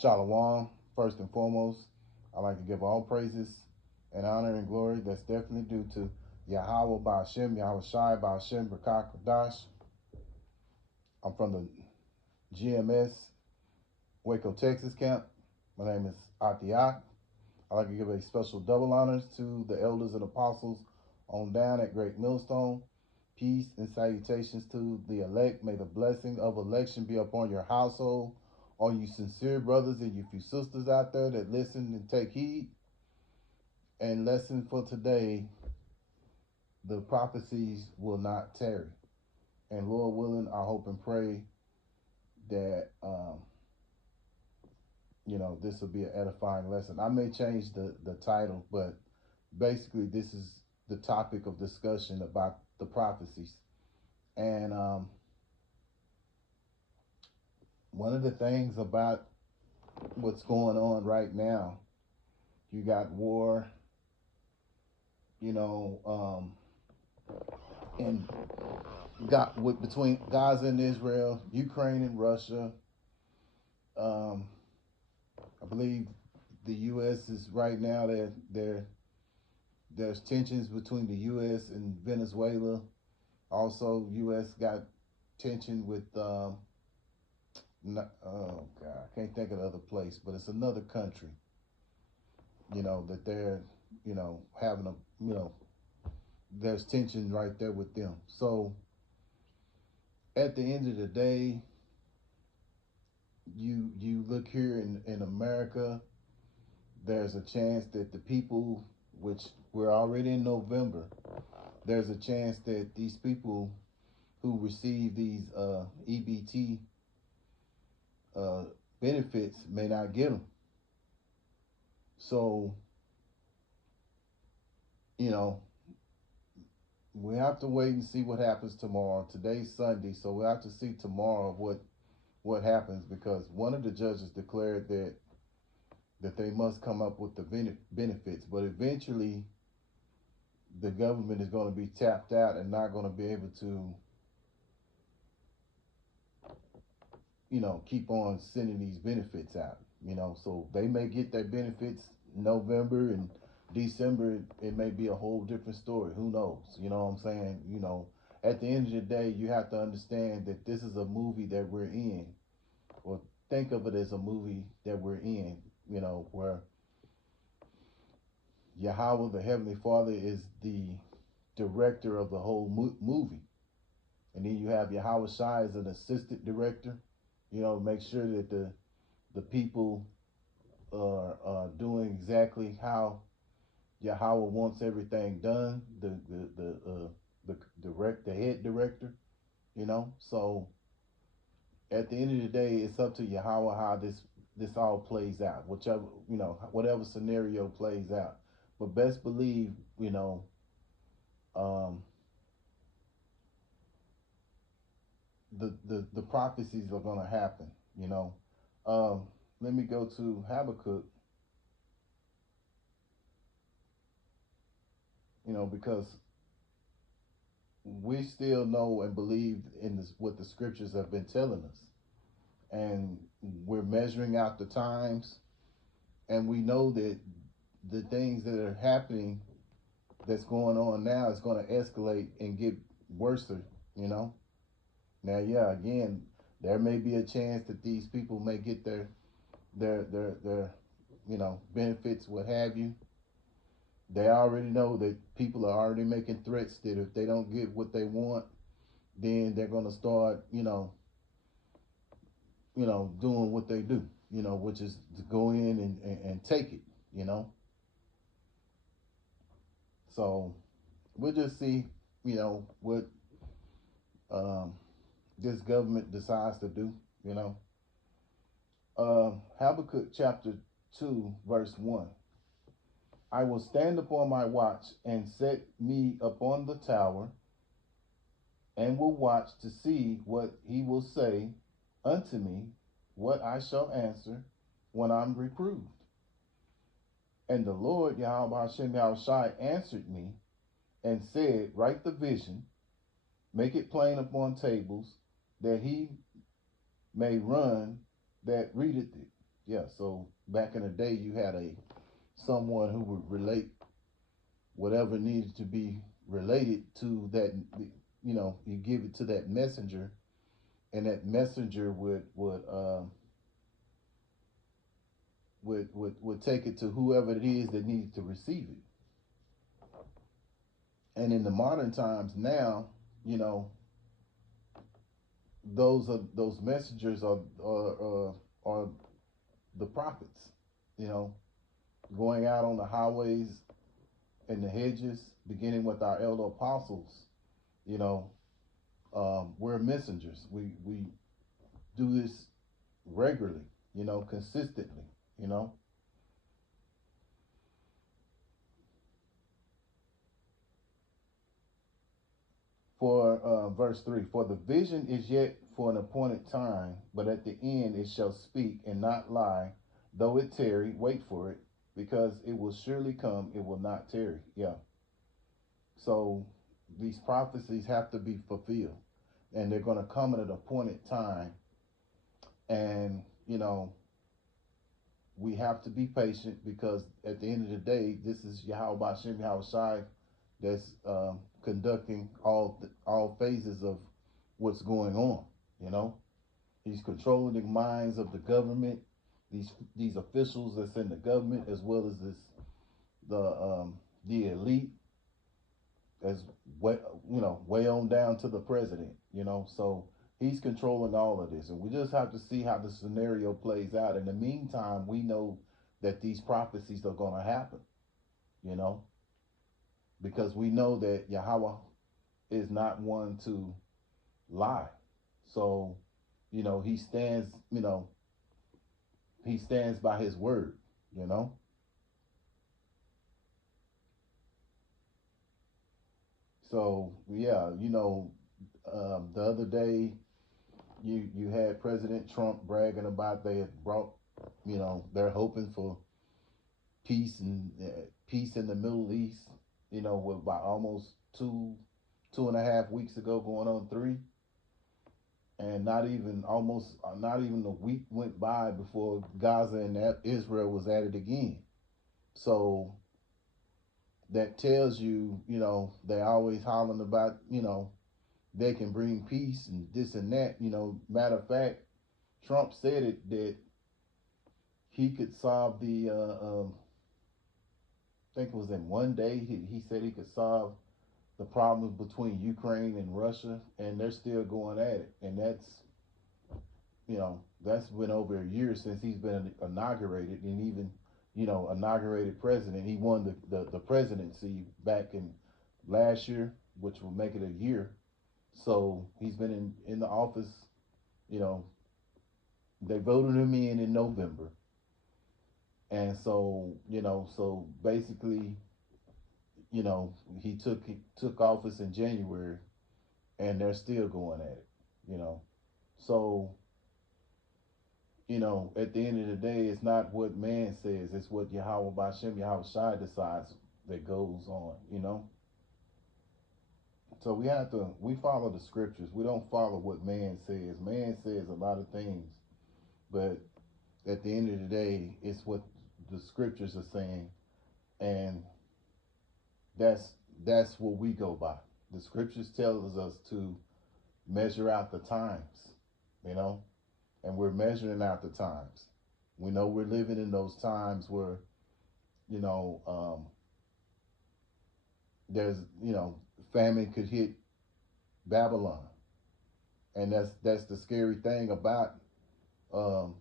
Shalom, first and foremost, I'd like to give all praises and honor and glory that's definitely due to Yahweh Ba'ashem, Yahweh Shai Ba'ashem, Brakak Dash. I'm from the GMS Waco, Texas camp. My name is Atiak. I'd like to give a special double honors to the elders and apostles on down at Great Millstone. Peace and salutations to the elect. May the blessing of election be upon your household, on you sincere brothers and you few sisters out there that listen and take heed. And lesson for today, the prophecies will not tarry. And Lord willing, I hope and pray that this will be an edifying lesson. I may change the title, but basically this is the topic of discussion about the prophecies. And one of the things about what's going on right now, you got war, and between Gaza and Israel, Ukraine and Russia. I believe the U.S. is right now there's tensions between the U.S. and Venezuela. Also, U.S. got tension with oh God, I can't think of the other place, but it's another country. That they're having there's tension right there with them. So at the end of the day, you look here in America, there's a chance that the people, which we're already in November, there's a chance that these people who receive these EBT benefits may not get them. So, we have to wait and see what happens tomorrow. Today's Sunday, so we have to see tomorrow what happens, because one of the judges declared that they must come up with the benefits, but eventually the government is going to be tapped out and not going to be able to keep on sending these benefits out. So they may get their benefits November and December. It may be a whole different story. Who knows? You know what I'm saying? At the end of the day, you have to understand that this is a movie that we're in, or think of it as a movie that we're in, where Yahweh, the Heavenly Father, is the director of the whole movie. And then you have Yahweh Shai as an assistant director, make sure that the people are doing exactly how Yahweh wants everything done. The head director, So at the end of the day, it's up to Yahweh how this all plays out. Whatever scenario plays out. But best believe, um, the prophecies are going to happen. Let me go to Habakkuk. Because we still know and believe in what the scriptures have been telling us, and we're measuring out the times, and we know that the things that are happening, that's going on now, is going to escalate and get worse. Now, yeah, again, there may be a chance that these people may get their benefits, what have you. They already know that people are already making threats that if they don't get what they want, then they're going to start, doing what they do, which is to go in and take it, So we'll just see, what this government decides to do, Habakkuk chapter 2, verse 1. I will stand upon my watch and set me upon the tower, and will watch to see what he will say unto me, what I shall answer when I'm reproved. And the Lord Yahweh Hashem Yahweh Shai answered me and said, write the vision, make it plain upon tables, that he may run that readeth it. Yeah. So back in the day, you had a someone who would relate whatever needed to be related to that. You give it to that messenger, and that messenger would take it to whoever it is that needs to receive it. And in the modern times now, you know, those messengers are the prophets. You know, going out on the highways and the hedges, beginning with our elder apostles. You know, we're messengers. We do this regularly. You know, consistently. You know, for verse 3, for the vision is yet for an appointed time, but at the end it shall speak and not lie. Though it tarry, wait for it, because it will surely come, it will not tarry. Yeah. So these prophecies have to be fulfilled, and they're going to come at an appointed time. And, we have to be patient, because at the end of the day, this is Yahweh Bashem Yahweh Shai that's conducting all phases of what's going on. You know, he's controlling the minds of the government, these officials that's in the government, as well as the elite, as way way on down to the president. So he's controlling all of this, and we just have to see how the scenario plays out. In the meantime, we know that these prophecies are going to happen. You know, because we know that Yahweh is not one to lie. So, he stands, he stands by his word, you know. So yeah, the other day you had President Trump bragging about they had brought, they're hoping for peace and peace in the Middle East. With about almost 2.5 weeks ago, going on 3, and not even a week went by before Gaza and Israel was at it again. So that tells you, they always hollering about, they can bring peace and this and that. Matter of fact, Trump said it that he could solve I think it was in one day. He said he could solve the problems between Ukraine and Russia, and they're still going at it. And that's been over a year since he's been inaugurated, and even, inaugurated president. He won the presidency back in last year, which will make it a year. So he's been in the office. You know, they voted him in November, and so basically, he took office in January, and they're still going at it. You know, so at the end of the day, it's not what man says; it's what Yahweh Bashem Yahweh Shai decides that goes on. So we follow the scriptures. We don't follow what man says. Man says a lot of things, but at the end of the day, it's what the scriptures are saying, and that's that's what we go by. The scriptures tells us to measure out the times, you know, and we're measuring out the times. We know we're living in those times where, you know, there's, famine could hit Babylon, and that's the scary thing about, um,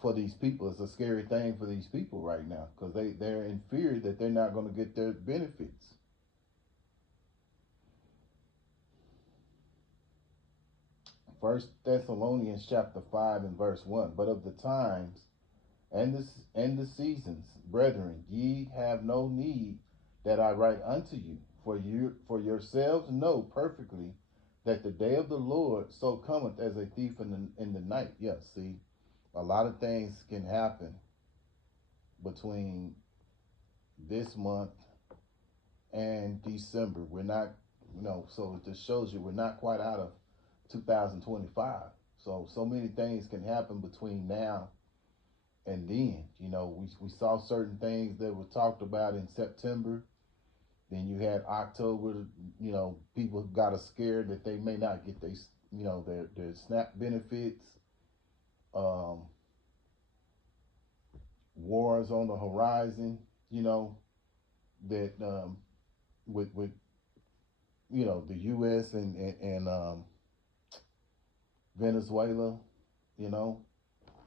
for these people. It's a scary thing for these people right now, because they're in fear that they're not going to get their benefits. First Thessalonians chapter 5 and verse 1. But of the times and the seasons, brethren, ye have no need that I write unto you, for yourselves know perfectly that the day of the Lord so cometh as a thief in the night. Yeah, see, a lot of things can happen between this month and December. We're not, so it just shows you we're not quite out of 2025. So many things can happen between now and then. We saw certain things that were talked about in September. Then you had October. People got us scared that they may not get their SNAP benefits. Um, Wars on the horizon. That with the U.S. and Venezuela. You know,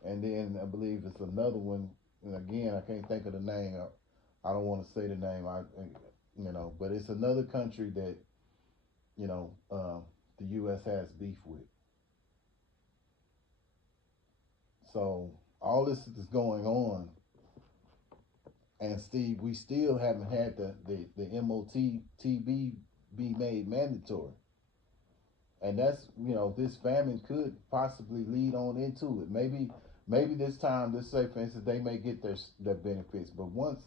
and then I believe it's another one. And again, I can't think of the name. I don't want to say the name. But it's another country that you know the U.S. has beef with. So all this is going on, and Steve, we still haven't had the MOTTB be made mandatory, and that's this famine could possibly lead on into it. Maybe this time, let's say for instance, they may get their benefits, but once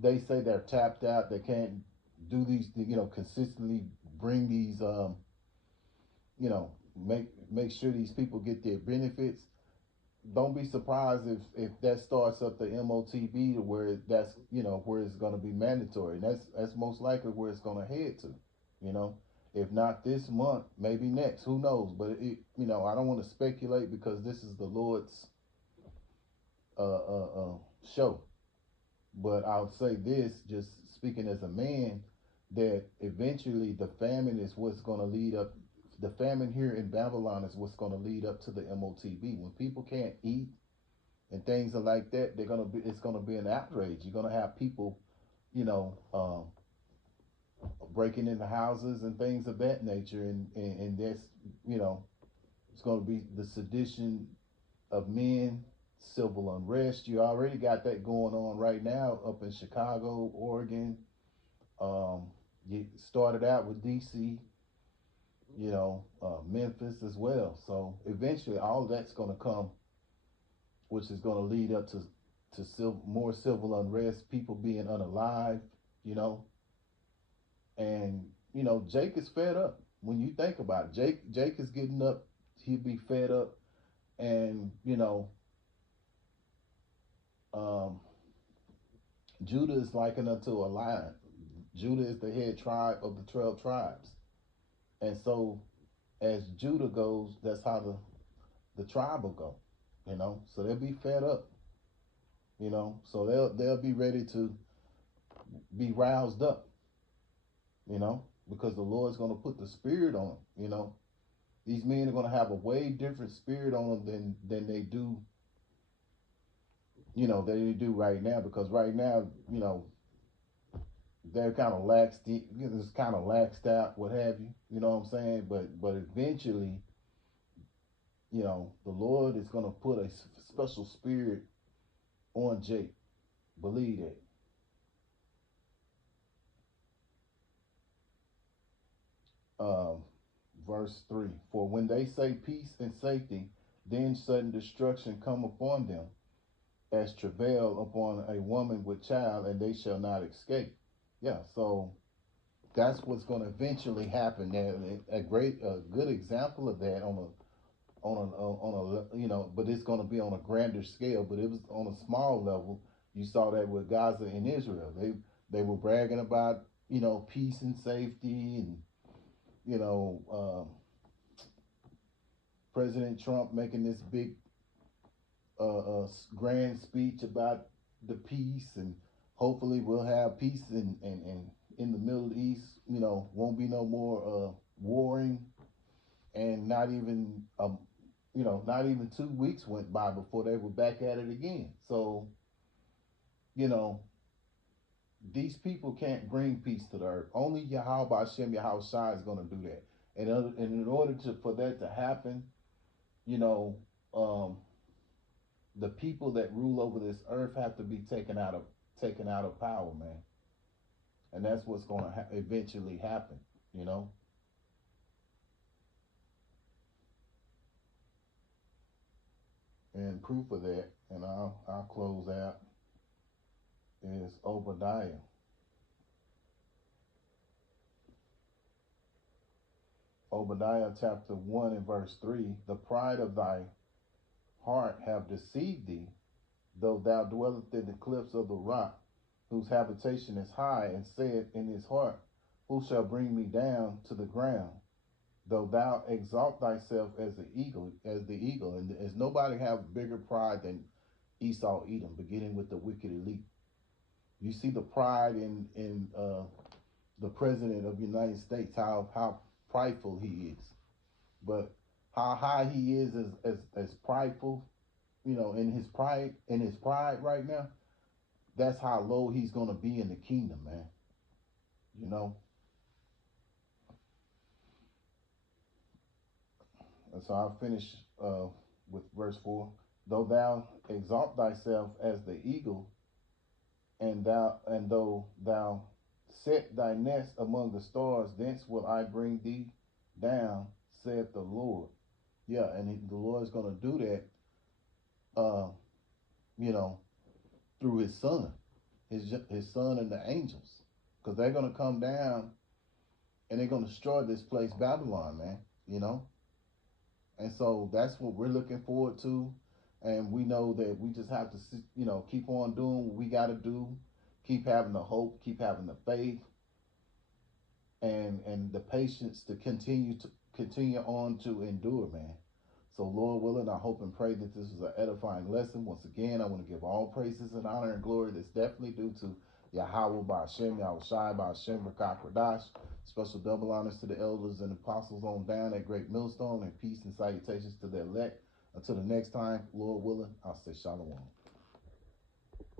they say they're tapped out, they can't do these consistently bring these you know make sure these people get their benefits. Don't be surprised if that starts up the MOTB to where that's where it's going to be mandatory. And that's most likely where it's going to head to. You know, if not this month, maybe next. Who knows? But I don't want to speculate because this is the Lord's show. But I'll say this, just speaking as a man, that eventually the famine is what's going to lead up. The famine here in Babylon is what's going to lead up to the MOTB. When people can't eat and things are like that, it's gonna be an outrage. You're gonna have people, you know, breaking into houses and things of that nature, and that's you know, it's gonna be the sedition of men, civil unrest. You already got that going on right now up in Chicago, Oregon. You started out with DC, Memphis as well. So eventually, all that's gonna come, which is going to lead up to more civil unrest, people being unalive, you know, and Jake is fed up. When you think about it, Jake is getting up. He'll be fed up, and um, Judah is likened unto a lion. Judah is the head tribe of the 12 tribes, and so as Judah goes, that's how the tribe will go. So they'll be fed up. So they'll be ready to be roused up, because the Lord's going to put the spirit on them. These men are going to have a way different spirit on them than they do, they do right now. Because right now, they're kind of it's kind of laxed out, what have you. You know what I'm saying? But eventually, the Lord is going to put a special spirit on Jake. Believe that. Um, Verse 3, for when they say peace and safety, then sudden destruction come upon them, as travail upon a woman with child, and they shall not escape. Yeah, so that's what's going to eventually happen. And a good example of that on a but it's going to be on a grander scale. But it was on a small level. You saw that with Gaza and Israel. They were bragging about peace and safety, and you know. President Trump making this big grand speech about the peace, and hopefully we'll have peace in the Middle East. Won't be no more warring, and not even 2 weeks went by before they were back at it again. So you know these people can't bring peace to the earth. Only Yahweh Hashem Yahweh Shai is going to do that. And in order for that to happen, you know, um, the people that rule over this earth have to be taken out of power, man. And that's what's going to eventually happen, you know. And proof of that, and I'll close out, is Obadiah. Obadiah chapter 1 and verse 3. The pride of thy heart have deceived thee, though thou dwellest in the cliffs of the rock, whose habitation is high, and said in his heart, who shall bring me down to the ground? Though thou exalt thyself as the eagle, and as nobody have bigger pride than Esau Edom, beginning with the wicked elite. You see the pride in the president of the United States, how prideful he is, but how high he is as prideful, in his pride right now. That's how low he's gonna be in the kingdom, man. You know, and so I'll finish with verse 4. Though thou exalt thyself as the eagle, and though thou set thy nest among the stars, thence will I bring thee down, saith the Lord. Yeah, and the Lord is going to do that, uh, you know, through his son and the angels, because they're going to come down and they're going to destroy this place, Babylon, man. You know, and so that's what we're looking forward to, and we know that we just have to, keep on doing what we got to do, keep having the hope, keep having the faith, and the patience to continue on to endure, man. So Lord willing, I hope and pray that this is an edifying lesson. Once again, I want to give all praises and honor and glory that's definitely due to Yahweh Ba'Shem, Yahweh Shai Ba'Shem, Rakak Radash. Special double honors to the elders and apostles on down at Great Millstone, and peace and salutations to the elect. Until the next time, Lord willing, I'll say shalom.